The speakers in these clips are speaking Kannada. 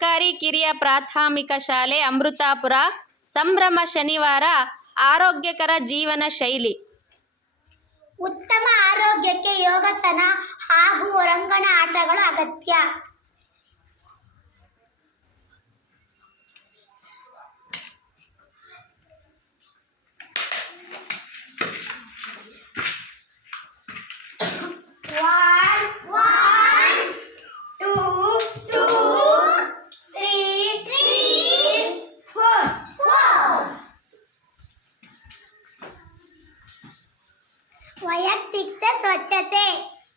ಸರ್ಕಾರಿ ಕಿರಿಯ ಪ್ರಾಥಮಿಕ ಶಾಲೆ ಅಮೃತಾಪುರ. ಸಂಭ್ರಮ ಶನಿವಾರ, ಆರೋಗ್ಯಕರ ಜೀವನ ಶೈಲಿ. ಉತ್ತಮ ಆರೋಗ್ಯಕ್ಕೆ ಯೋಗಾಸನ ಹಾಗೂ ಹೊರಾಂಗಣ ಆಟಗಳು ಅಗತ್ಯ. ವೈಯಕ್ತಿಕ ಸ್ವಚ್ಛತೆ.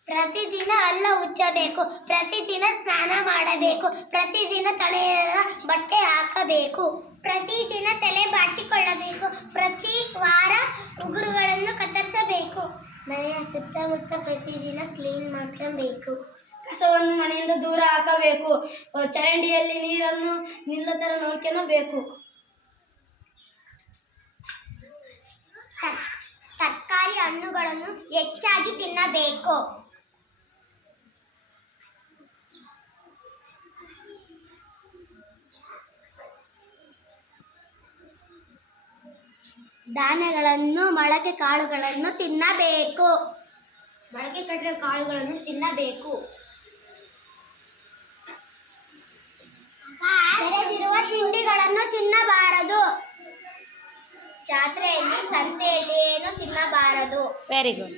ಪ್ರತಿದಿನ ಹಲ್ಲ ಉಚ್ಚಬೇಕು ಪ್ರತಿದಿನ ಸ್ನಾನ ಮಾಡಬೇಕು, ಪ್ರತಿದಿನ ತಲೆಯ ಬಟ್ಟೆ ಹಾಕಬೇಕು, ಪ್ರತಿದಿನ ತಲೆ ಬಾಚಿಕೊಳ್ಳಬೇಕು, ಪ್ರತಿ ವಾರ ಉಗುರುಗಳನ್ನು ಕತ್ತರಿಸಬೇಕು. ಮನೆಯ ಸುತ್ತಮುತ್ತ ಪ್ರತಿದಿನ ಕ್ಲೀನ್ ಮಾಡ್ಕೊಬೇಕು. ಕಸವನ್ನು ಮನೆಯಿಂದ ದೂರ ಹಾಕಬೇಕು. ಚರಂಡಿಯಲ್ಲಿ ನೀರನ್ನು ನಿಲ್ಲ ಥರ ಹಣ್ಣುಗಳನ್ನು ಹೆಚ್ಚಾಗಿ ತಿನ್ನಬೇಕು. ಧಾನ್ಯಗಳನ್ನು ಮೊಳಕೆ ಕಾಳುಗಳನ್ನು ತಿನ್ನಬೇಕು. ಮೊಳಕೆ ಕಟ್ಟಿರೋ ಕಾಳುಗಳನ್ನು ತಿನ್ನಬೇಕು. ಜಾತ್ರೆಯಲ್ಲಿ ಸಂತೆಯಲ್ಲಿ ಏನು ತಿನ್ನಬಾರದು? Very good